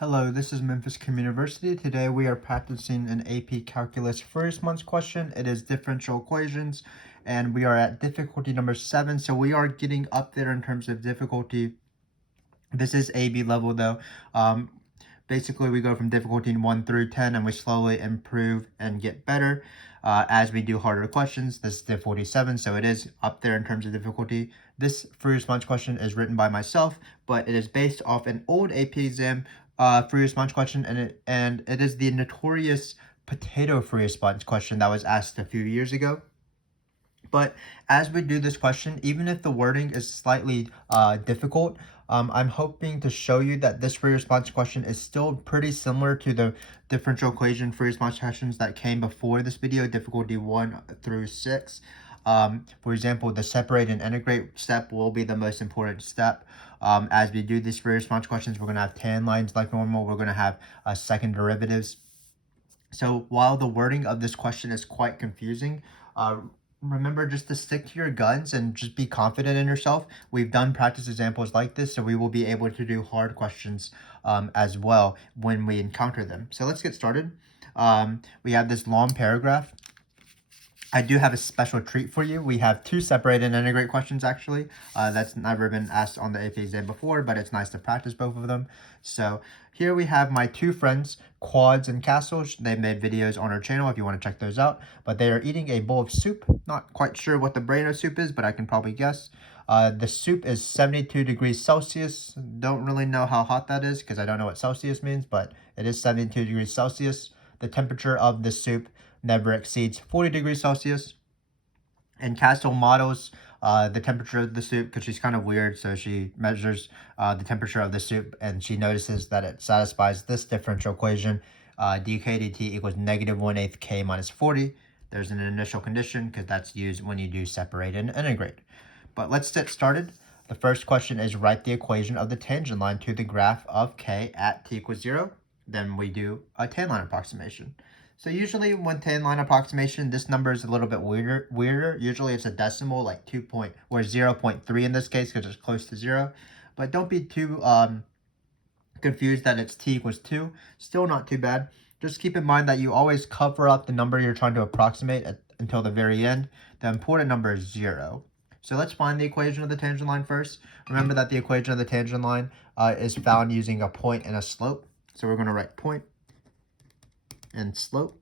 Hello, this is Memphis Communiversity. Today we are practicing an AP Calculus first month's question. It is differential equations, and we are at difficulty number 7, so we are getting up there in terms of difficulty. This is AB level though. Basically, we go from difficulty 1 through 10, and we slowly improve and get better as we do harder questions. This is difficulty 7, so it is up there in terms of difficulty. This free response question is written by myself, but it is based off an old AP exam free response question, and it is the notorious potato free response question that was asked a few years ago. But as we do this question, even if the wording is slightly difficult, I'm hoping to show you that this free response question is still pretty similar to the differential equation free response questions that came before this video, difficulty 1 through 6. For example, the separate and integrate step will be the most important step. As we do these free response questions, we're going to have tan lines like normal. We're going to have second derivatives. So while the wording of this question is quite confusing, remember just to stick to your guns and just be confident in yourself. We've done practice examples like this, so we will be able to do hard questions as well when we encounter them. So let's get started. We have this long paragraph. I do have a special treat for you. We have 2 separate and integrate questions actually. That's never been asked on the AP exam before, but it's nice to practice both of them. So here we have my 2 friends, Quads and Castles. They made videos on our channel if you want to check those out. But they are eating a bowl of soup. Not quite sure what the brain of soup is, but I can probably guess. The soup is 72 degrees Celsius. Don't really know how hot that is because I don't know what Celsius means, but it is 72 degrees Celsius. The temperature of the soup never exceeds 40 degrees Celsius. And Castle models the temperature of the soup because she's kind of weird. So she measures the temperature of the soup and she notices that it satisfies this differential equation. dk dt equals -1/8 k minus 40. There's an initial condition because that's used when you do separate and integrate. But let's get started. The first question is write the equation of the tangent line to the graph of k at t equals 0. Then we do a tan line approximation. So usually when tan line approximation, this number is a little bit weirder. Usually it's a decimal like 0.3 in this case because it's close to 0. But don't be too confused that it's t equals 2. Still not too bad. Just keep in mind that you always cover up the number you're trying to approximate until the very end. The important number is 0. So let's find the equation of the tangent line first. Remember that the equation of the tangent line is found using a point and a slope. So we're going to write point and slope,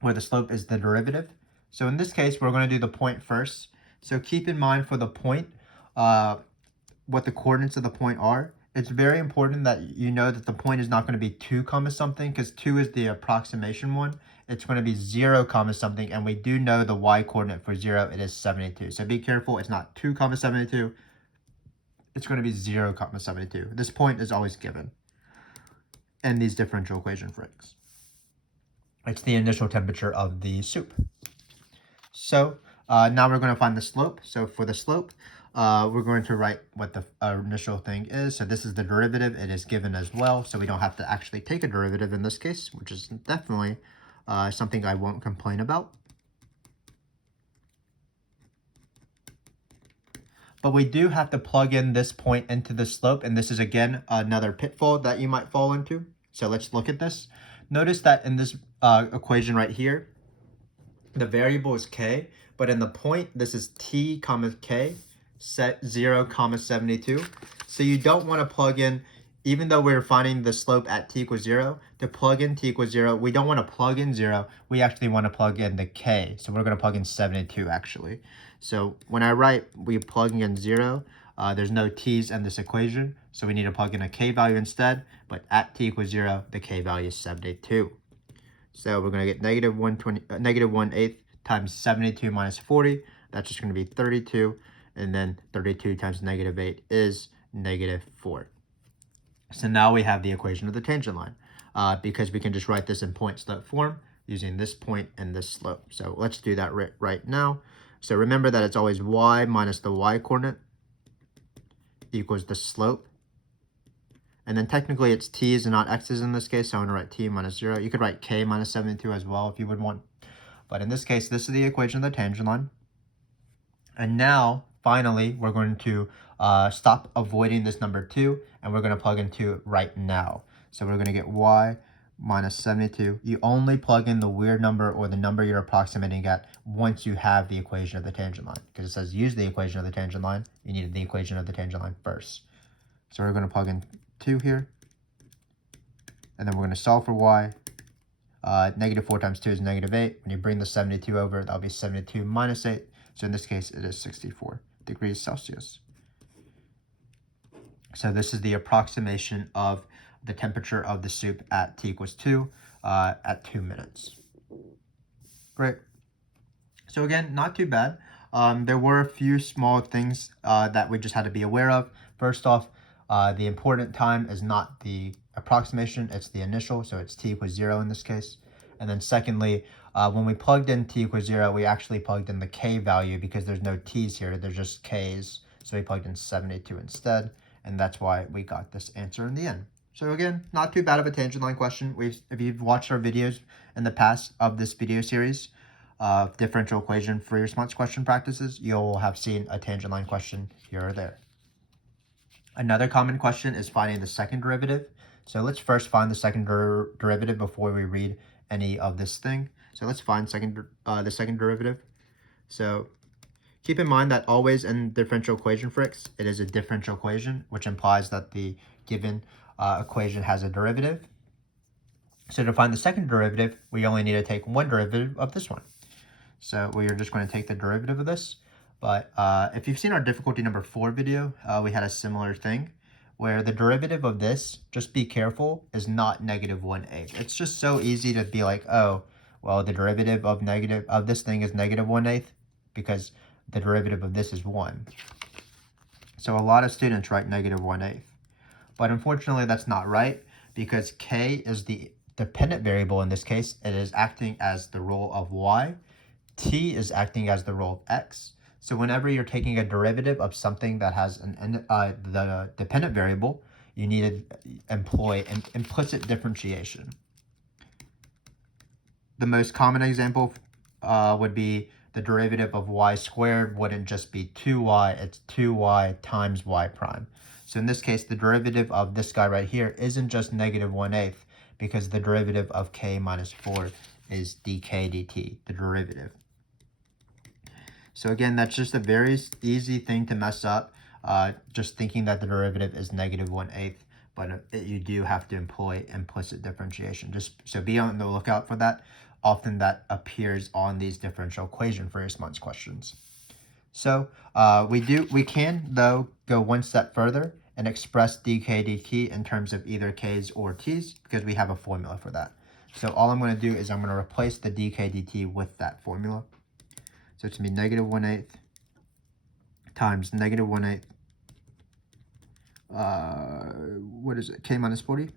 where the slope is the derivative. So in this case, we're going to do the point first. So keep in mind for the point, what the coordinates of the point are. It's very important that you know that the point is not going to be 2 comma something because 2 is the approximation one. It's going to be 0 comma something, and we do know the y coordinate for 0, it is 72. So be careful, it's not 2 comma 72. It's going to be 0 comma 72. This point is always given in these differential equation freaks. It's the initial temperature of the soup. So now we're going to find the slope. So for the slope, we're going to write what the initial thing is. So this is the derivative. It is given as well. So we don't have to actually take a derivative in this case, which is definitely something I won't complain about. But we do have to plug in this point into the slope. And this is, again, another pitfall that you might fall into. So let's look at this. Notice that in this equation right here, the variable is k, but in the point, this is t comma k, set 0 comma 72. So you don't want to plug in, even though we're finding the slope at t equals 0, to plug in t equals 0, we don't want to plug in 0. We actually want to plug in the k. So we're going to plug in 72 actually. So when I write, we're plugging in 0. There's no t's in this equation, so we need to plug in a k value instead. But at t equals 0, the k value is 72. So we're going to get -1/8 times 72 minus 40. That's just going to be 32. And then 32 times -8 is -4. So now we have the equation of the tangent line because we can just write this in point slope form using this point and this slope. So let's do that right now. So remember that it's always y minus the y coordinate equals the slope. And then technically it's t's and not x's in this case, so I'm going to write t minus 0. You could write k minus 72 as well if you would want. But in this case, this is the equation of the tangent line. And now finally, we're going to stop avoiding this number 2, and we're going to plug into it right now. So we're going to get y minus 72. You only plug in the weird number or the number you're approximating at once you have the equation of the tangent line. Because it says use the equation of the tangent line, you needed the equation of the tangent line first. So we're going to plug in 2 here, and then we're going to solve for y. Negative 4 times 2 is negative 8. When you bring the 72 over, that'll be 72 minus 8. So in this case, it is 64 degrees Celsius. So this is the approximation of the temperature of the soup at t equals 2 at 2 minutes. Great. So again, not too bad. There were a few small things that we just had to be aware of. First off, the important time is not the approximation, it's the initial, so it's t equals 0 in this case. And then secondly, when we plugged in t equals 0, we actually plugged in the k value because there's no t's here, there's just k's. So we plugged in 72 instead, and that's why we got this answer in the end. So again, not too bad of a tangent line question. If you've watched our videos in the past of this video series, differential equation free response question practices, you'll have seen a tangent line question here or there. Another common question is finding the second derivative. So let's first find the second derivative before we read any of this thing. So let's find the second derivative. So keep in mind that always in differential equation frics, it is a differential equation, which implies that the given equation has a derivative. So to find the second derivative, we only need to take one derivative of this one. So we are just going to take the derivative of this. But if you've seen our difficulty number 4 video, we had a similar thing where the derivative of this, just be careful, is not negative 1/8. It's just so easy to be like, oh, well, the derivative of this thing is negative 1/8 because the derivative of this is 1. So a lot of students write negative 1/8. But unfortunately, that's not right because k is the dependent variable in this case. It is acting as the role of y. T is acting as the role of x. So whenever you're taking a derivative of something that has the dependent variable, you need to employ an implicit differentiation. The most common example would be the derivative of y squared wouldn't just be 2y, it's 2y times y prime. So in this case, the derivative of this guy right here isn't just negative 1/8 because the derivative of k minus 4 is dk dt, the derivative. So again, that's just a very easy thing to mess up, just thinking that the derivative is negative 1/8, but you do have to employ implicit differentiation. Just so be on the lookout for that. Often that appears on these differential equation free response questions. So we can though go one step further and express dk dt in terms of either k's or t's because we have a formula for that. So all I'm going to do is I'm going to replace the dk dt with that formula. So it's going to be negative 1/8 times negative 1/8. What is it? K minus 40.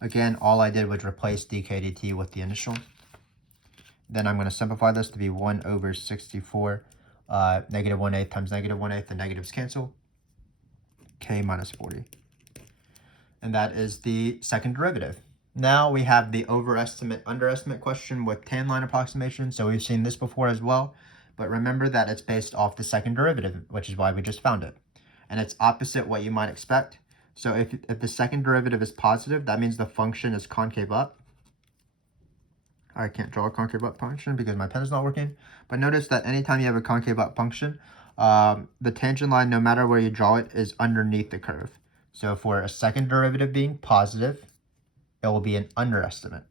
Again, all I did was replace dk dt with the initial. Then I'm going to simplify this to be 1 over 64. Negative 1/8 times negative 1/8. The negatives cancel. K minus 40. And that is the second derivative. Now we have the overestimate, underestimate question with tan line approximation. So we've seen this before as well. But remember that it's based off the second derivative, which is why we just found it. And it's opposite what you might expect. So if the second derivative is positive, that means the function is concave up. I can't draw a concave up function because my pen is not working. But notice that anytime you have a concave up function, the tangent line, no matter where you draw it, is underneath the curve. So for a second derivative being positive, it will be an underestimate.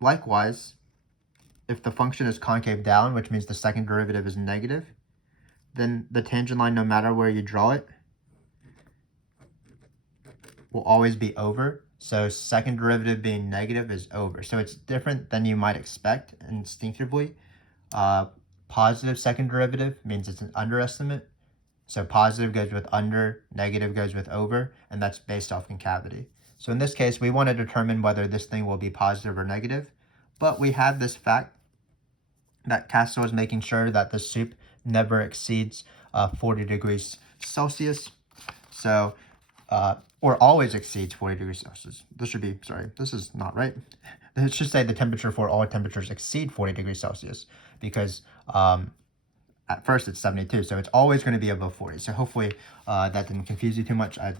Likewise, if the function is concave down, which means the second derivative is negative, then the tangent line, no matter where you draw it, will always be over. So second derivative being negative is over. So it's different than you might expect instinctively. Positive second derivative means it's an underestimate. So positive goes with under, negative goes with over, and that's based off concavity. So in this case, we want to determine whether this thing will be positive or negative, but we have this fact that Castro is making sure that the soup never exceeds 40 degrees Celsius. So, or always exceeds 40 degrees Celsius. This should be, sorry, this is not right. It should say the temperature for all temperatures exceed 40 degrees Celsius because at first it's 72, so it's always going to be above 40. So hopefully that didn't confuse you too much. I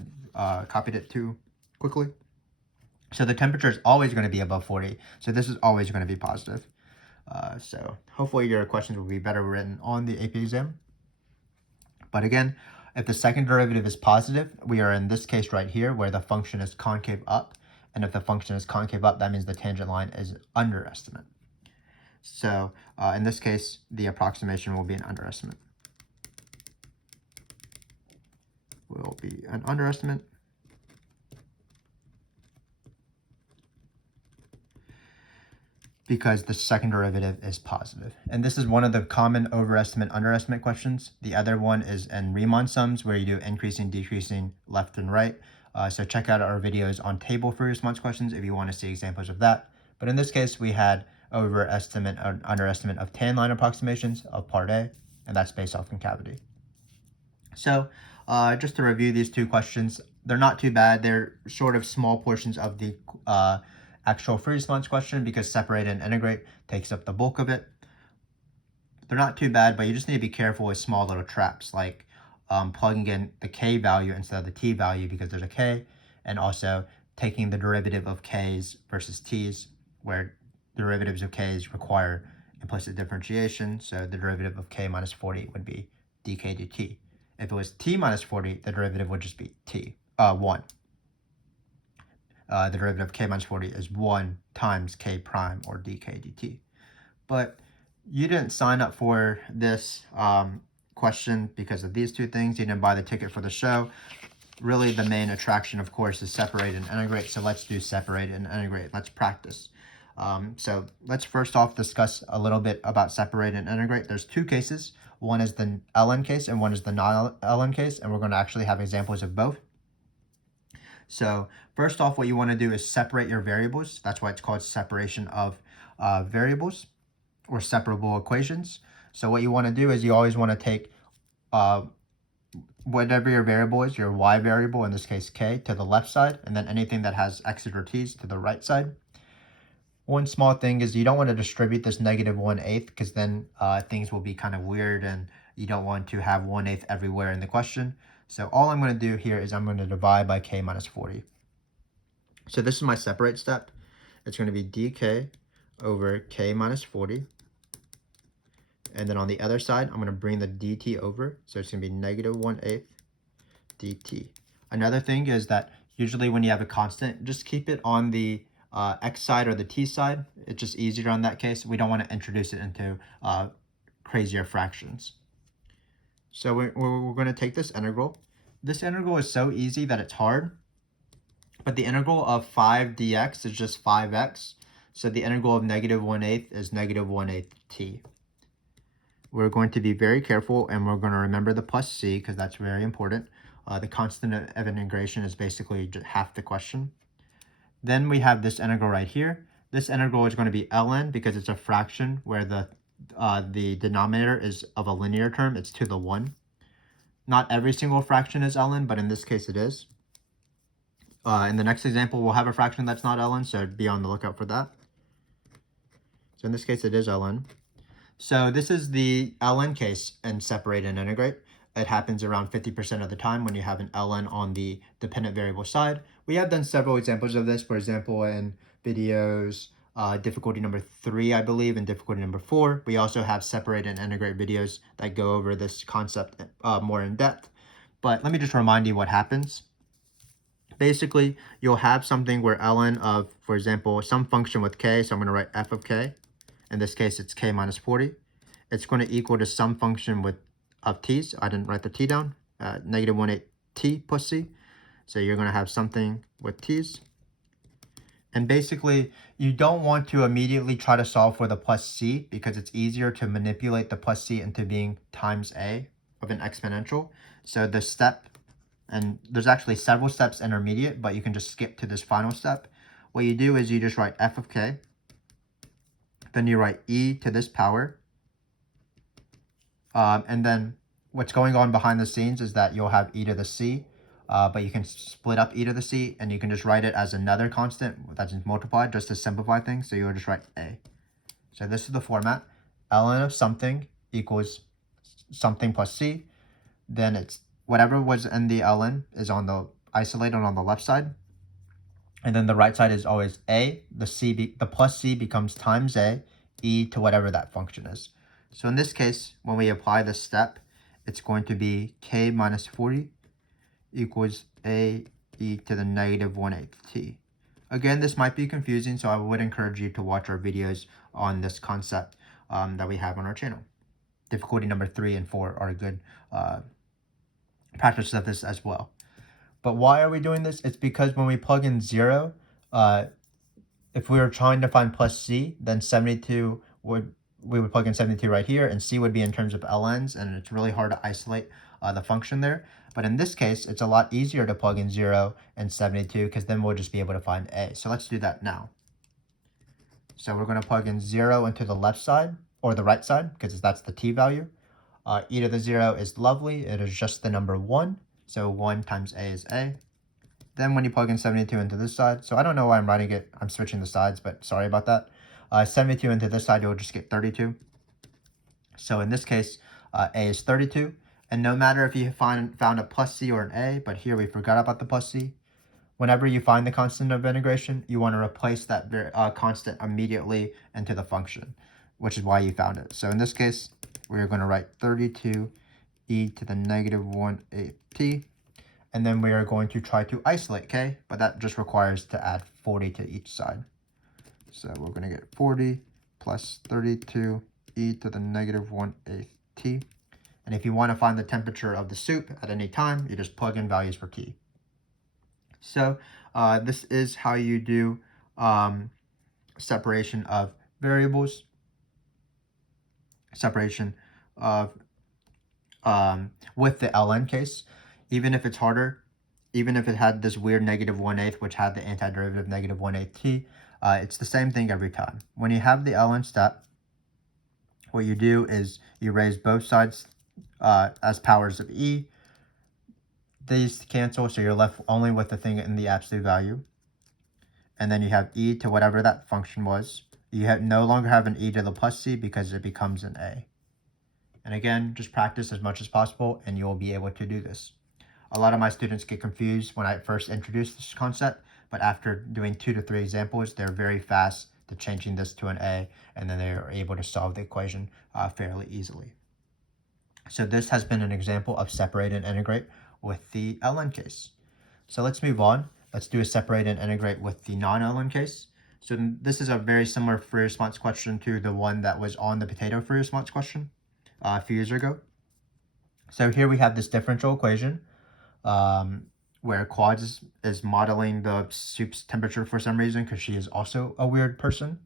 copied it too quickly. So the temperature is always going to be above 40, so this is always going to be positive. So hopefully your questions will be better written on the AP exam. But again, if the second derivative is positive, we are in this case right here where the function is concave up. And if the function is concave up, that means the tangent line is underestimate. So in this case, the approximation will be an underestimate. Will be an underestimate. Because the second derivative is positive. And this is one of the common overestimate, underestimate questions. The other one is in Riemann sums where you do increasing, decreasing, left and right. So check out our videos on table for response questions if you want to see examples of that. But in this case, we had overestimate or underestimate of tan line approximations of part A, and that's based off concavity. So just to review these two questions, they're not too bad. They're sort of small portions of the actual free response question because separate and integrate takes up the bulk of it. They're not too bad, but you just need to be careful with small little traps like plugging in the k value instead of the t value because there's a k, and also taking the derivative of k's versus t's, where derivatives of k's require implicit differentiation. So the derivative of k minus 40 would be dk dt. If it was t minus 40, the derivative would just be 1. The derivative of k minus 40 is 1 times k prime, or dk dt. But you didn't sign up for this question because of these two things. You didn't buy the ticket for the show. Really, the main attraction, of course, is separate and integrate. So let's do separate and integrate. Let's practice. So let's first off discuss a little bit about separate and integrate. There's two cases. One is the ln case and one is the non-ln case, and we're going to actually have examples of both. So first off, what you want to do is separate your variables. That's why it's called separation of variables or separable equations. So what you want to do is you always want to take whatever your variable is, your y variable, in this case k, to the left side, and then anything that has x's or t's to the right side. One small thing is you don't want to distribute this negative 1/8 because then things will be kind of weird and you don't want to have 1/8 everywhere in the question. So all I'm going to do here is I'm going to divide by k minus 40. So this is my separate step. It's going to be dk over k minus 40. And then on the other side, I'm going to bring the dt over. So it's going to be negative 1/8 dt. Another thing is that usually when you have a constant, just keep it on the x side or the t side. It's just easier on that case. We don't want to introduce it into crazier fractions. So we're going to take this integral. This integral is so easy that it's hard. But the integral of 5 dx is just 5x. So the integral of negative 1/8 is negative 1/8 t. We're going to be very careful and we're going to remember the plus c because that's very important. The constant of integration is basically just half the question. Then we have this integral right here. This integral is going to be ln because it's a fraction where the denominator is of a linear term. It's to the 1. Not every single fraction is ln, but in this case it is. In the next example, we'll have a fraction that's not ln, so be on the lookout for that. So in this case, it is ln. So this is the ln case in separate and integrate. It happens around 50% of the time when you have an ln on the dependent variable side. We have done several examples of this, for example, in videos, difficulty number 3, I believe, and difficulty number 4. We also have separate and integrate videos that go over this concept more in depth. But let me just remind you what happens. Basically, you'll have something where ln of, for example, some function with k, so I'm going to write f of k. In this case, it's k minus 40. It's going to equal to some function of t's. I didn't write the t down. Negative 1/8 t plus c. So you're going to have something with t's. And basically, you don't want to immediately try to solve for the plus c because it's easier to manipulate the plus c into being times a of an exponential. So the step, and there's actually several steps intermediate, but you can just skip to this final step. What you do is you just write f of k. Then you write e to this power. And then what's going on behind the scenes is that you'll have e to the c. But you can split up e to the c, and you can just write it as another constant that's multiplied just to simplify things. So you'll just write a. So this is the format. ln of something equals something plus c, then it's whatever was in the ln is on the isolated on the left side. And then the right side is always a, the plus c becomes times a, e to whatever that function is. So in this case, when we apply this step, it's going to be k minus 40 equals a e to the negative 1/8 t. Again, this might be confusing, so I would encourage you to watch our videos on this concept that we have on our channel. Difficulty number 3 and 4 are good practice of this as well. But why are we doing this? It's because when we plug in 0, if we were trying to find plus c, then 72 we would plug in 72 right here, and c would be in terms of ln's, and it's really hard to isolate the function there. But in this case, it's a lot easier to plug in 0 and 72, because then we'll just be able to find a. So let's do that now. So we're going to plug in 0 into the left side, or the right side, because that's the t value. E to the 0 is lovely. It is just the number 1. So 1 times a is a. Then when you plug in 72 into this side, so I don't know why I'm writing it, I'm switching the sides, but sorry about that. 72 into this side, you'll just get 32. So in this case, a is 32. And no matter if you found a plus c or an a, but here we forgot about the plus c, whenever you find the constant of integration, you want to replace that constant immediately into the function, which is why you found it. So in this case, we're going to write 32 e to the negative 1/8 t. And then we are going to try to isolate k, but that just requires to add 40 to each side. So we're going to get 40 plus 32 e to the negative 1/8 t. And if you want to find the temperature of the soup at any time, you just plug in values for t. So this is how you do separation of variables, separation of with the ln case. Even if it's harder, even if it had this weird negative 1/8, which had the antiderivative negative 1/8 t, it's the same thing every time. When you have the ln step, what you do is you raise both sides as powers of e. These cancel, so you're left only with the thing in the absolute value. And then you have e to whatever that function was. You no longer have an e to the plus c because it becomes an a. And again, just practice as much as possible and you'll be able to do this. A lot of my students get confused when I first introduce this concept, but after doing 2 to 3 examples, they're very fast to changing this to an a, and then they're able to solve the equation fairly easily. So this has been an example of separate and integrate with the ln case. So let's move on. Let's do a separate and integrate with the non-ln case. So this is a very similar free response question to the one that was on the potato free response question a few years ago. So here we have this differential equation where Quads is modeling the soup's temperature for some reason because she is also a weird person.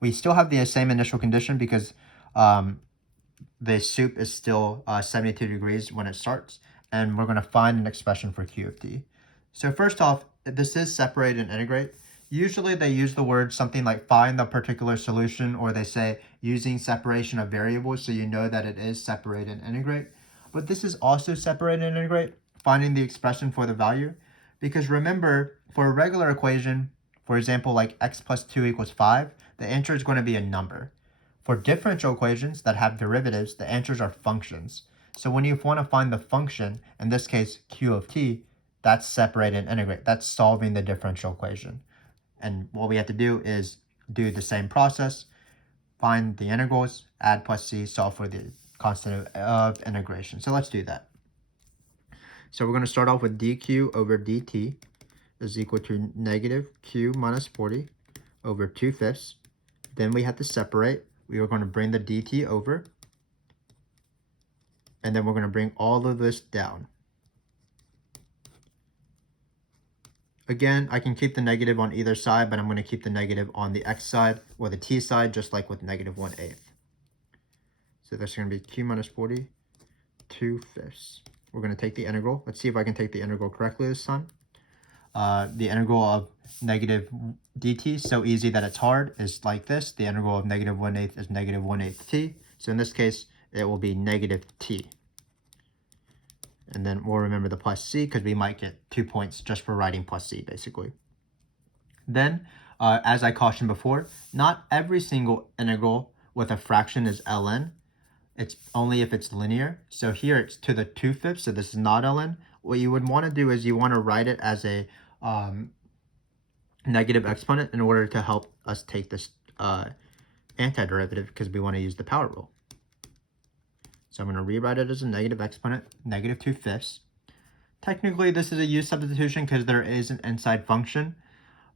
We still have the same initial condition because the soup is still 72 degrees when it starts, and we're going to find an expression for Q of t. So first off, this is separate and integrate. Usually they use the word something like find the particular solution, or they say using separation of variables, so you know that it is separate and integrate. But this is also separate and integrate, finding the expression for the value. Because remember, for a regular equation, for example, like x plus 2 equals 5, the answer is going to be a number. For differential equations that have derivatives, the answers are functions. So when you want to find the function, in this case, Q of t, that's separate and integrate. That's solving the differential equation. And what we have to do is do the same process, find the integrals, add plus c, solve for the constant of integration. So let's do that. So we're going to start off with dq over dt is equal to negative q minus 40 over 2/5. Then we have to separate. We are going to bring the dt over, and then we're going to bring all of this down. Again, I can keep the negative on either side, but I'm going to keep the negative on the x side or the t side, just like with negative 1/8. So that's going to be q minus 40, 2/5. We're going to take the integral. Let's see if I can take the integral correctly this time. The integral of negative dt, so easy that it's hard, is like this. The integral of negative 1/8 is negative 1/8 t. So in this case, it will be negative t. And then we'll remember the plus c because we might get 2 points just for writing plus c, basically. Then, as I cautioned before, not every single integral with a fraction is ln. it's only if it's linear. So here it's to the 2/5, so this is not ln. What you would want to do is you want to write it as a negative exponent in order to help us take this antiderivative, because we want to use the power rule. So I'm going to rewrite it as a negative exponent, negative 2/5. Technically, this is a U substitution because there is an inside function.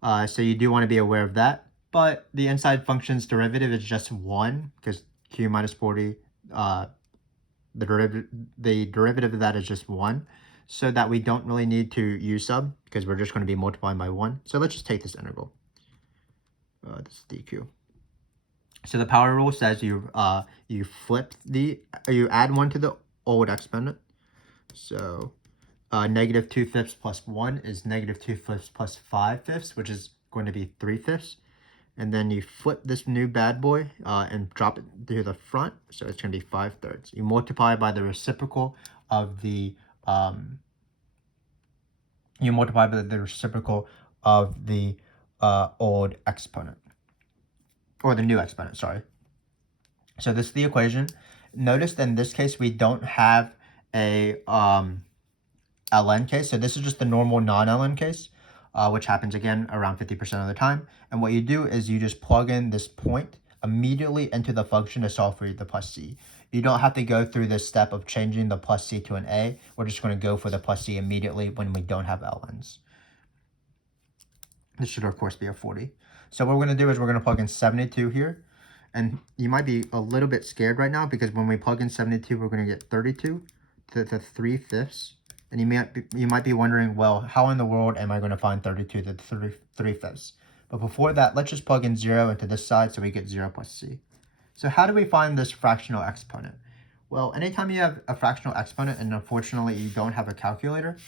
So you do want to be aware of that. But the inside function's derivative is just 1, because q minus 40, the derivative of that is just 1. So that we don't really need to U sub, because we're just going to be multiplying by 1. So let's just take this integral. This is dq. So the power rule says you add 1 to the old exponent. So negative 2/5 plus 1 is negative 2/5 plus 5/5, which is going to be 3/5. And then you flip this new bad boy and drop it to the front. So it's going to be 5/3. You multiply by the reciprocal of the old exponent. Or the new exponent, sorry. So this is the equation. Notice that in this case, we don't have a ln case. So this is just the normal non-ln case, which happens again around 50% of the time. And what you do is you just plug in this point immediately into the function to solve for the plus c. You don't have to go through this step of changing the plus c to an a. We're just going to go for the plus c immediately when we don't have ln's. This should, of course, be a 40. So what we're going to do is we're going to plug in 72 here. And you might be a little bit scared right now, because when we plug in 72, we're going to get 32 to the 3/5. And you might be wondering, well, how in the world am I going to find 32 to the 3/5? But before that, let's just plug in 0 into this side so we get 0 plus c. So how do we find this fractional exponent? Well, anytime you have a fractional exponent, and unfortunately you don't have a calculator,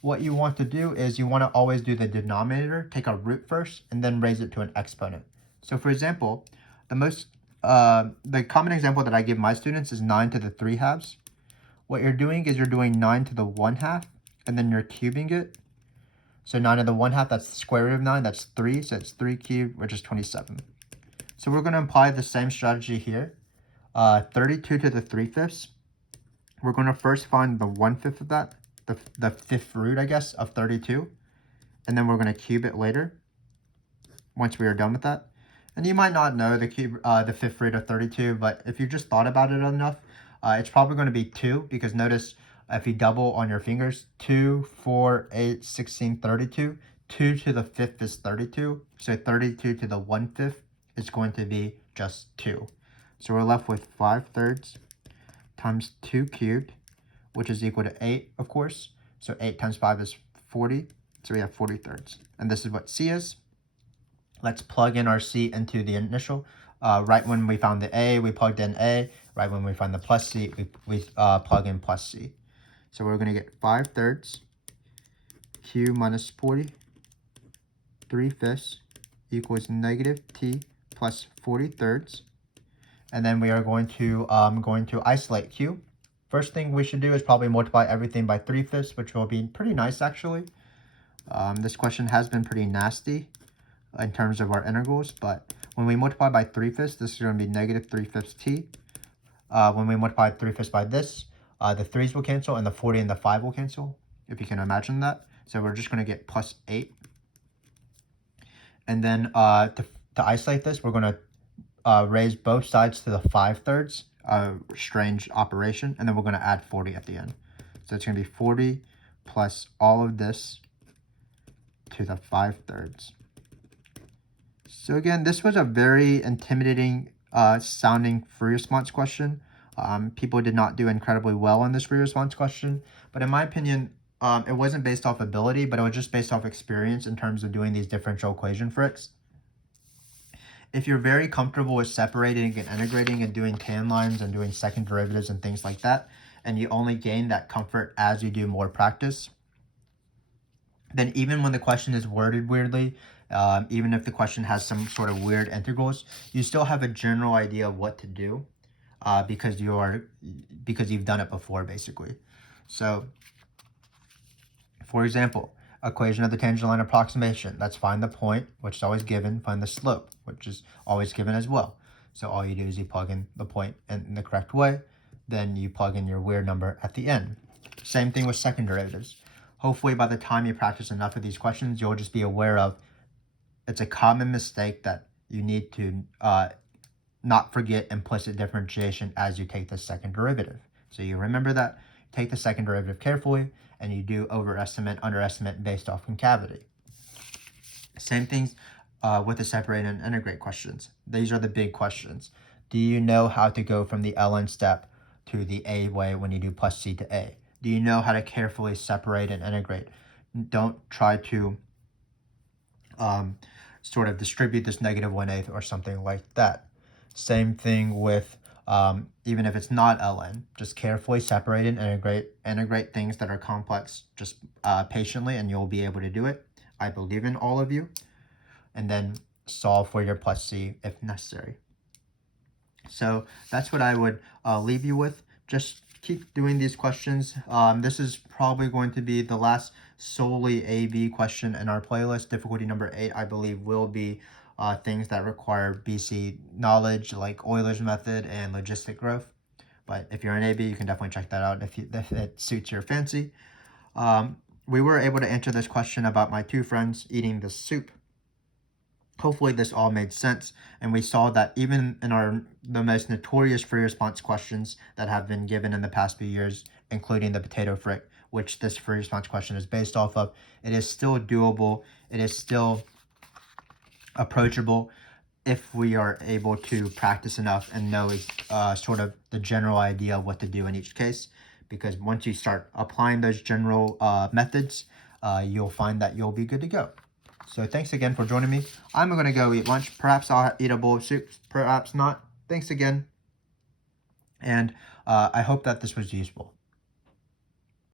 what you want to do is you want to always do the denominator, take a root first, and then raise it to an exponent. So for example, the common example that I give my students is 9 to the 3/2. What you're doing is you're doing 9 to the 1/2, and then you're cubing it. So 9 to the 1/2, that's the square root of 9, that's 3, so it's 3 cubed, which is 27. So we're going to apply the same strategy here. 32 to the 3/5. We're going to first find the 1/5 of that, the fifth root, I guess, of 32. And then we're going to cube it later, once we are done with that. And you might not know the fifth root of 32, but if you just thought about it enough, it's probably going to be 2, because notice if you double on your fingers, 2, 4, 8, 16, 32, 2 to the 5th is 32, so 32 to the 1/5 is going to be just 2. So we're left with 5/3 times 2 cubed, which is equal to 8, of course. So 8 times 5 is 40, so we have 40/3. And this is what c is. Let's plug in our c into the initial. Right when we found the a, we plugged in a. Right when we find the plus c, we plug in plus c. So we're going to get 5/3 q minus 40 3/5 equals negative t plus 40/3. And then we are going to isolate q. First thing we should do is probably multiply everything by 3/5, which will be pretty nice, actually. This question has been pretty nasty in terms of our integrals, but when we multiply by 3/5, this is going to be negative 3/5 t. When we multiply 3/5 by this, the 3's will cancel, and the 40 and the 5 will cancel, if you can imagine that. So we're just going to get plus 8. And then to isolate this, we're going to raise both sides to the 5/3, strange operation, and then we're going to add 40 at the end. So it's going to be 40 plus all of this to the 5/3. So again, this was a very intimidating sounding free response question. People did not do incredibly well on this free response question, but in my opinion, it wasn't based off ability, but it was just based off experience in terms of doing these differential equation fricks. If you're very comfortable with separating and integrating and doing tan lines and doing second derivatives and things like that, and you only gain that comfort as you do more practice, then even when the question is worded weirdly, even if the question has some sort of weird integrals, you still have a general idea of what to do because you've done it before, basically. So, for example, equation of the tangent line approximation. Let's find the point, which is always given. Find the slope, which is always given as well. So all you do is you plug in the point in the correct way. then you plug in your weird number at the end. Same thing with second derivatives. Hopefully by the time you practice enough of these questions, you'll just be aware of it's a common mistake that you need to not forget implicit differentiation as you take the second derivative. So you remember that, take the second derivative carefully, and you do overestimate, underestimate based off concavity. Same things with the separate and integrate questions. These are the big questions. Do you know how to go from the ln step to the a way when you do plus c to a? Do you know how to carefully separate and integrate? Don't try to sort of distribute this negative 1/8 or something like that. Same thing with even if it's not ln, just carefully separate and integrate things that are complex just patiently, and you'll be able to do it. I believe in all of you. And then solve for your plus c if necessary. So that's what I would leave you with. Just keep doing these questions. This is probably going to be the last solely AB question in our playlist. Difficulty number 8, I believe, will be things that require BC knowledge, like Euler's method and logistic growth. But if you're an AB, you can definitely check that out if it suits your fancy. We were able to answer this question about my two friends eating the soup. Hopefully this all made sense, and we saw that even in the most notorious free response questions that have been given in the past few years, including the potato frick, which this free response question is based off of, it is still doable, it is still approachable if we are able to practice enough and know sort of the general idea of what to do in each case. Because once you start applying those general methods, you'll find that you'll be good to go. So thanks again for joining me. I'm going to go eat lunch. Perhaps I'll eat a bowl of soup, perhaps not. Thanks again. And I hope that this was useful.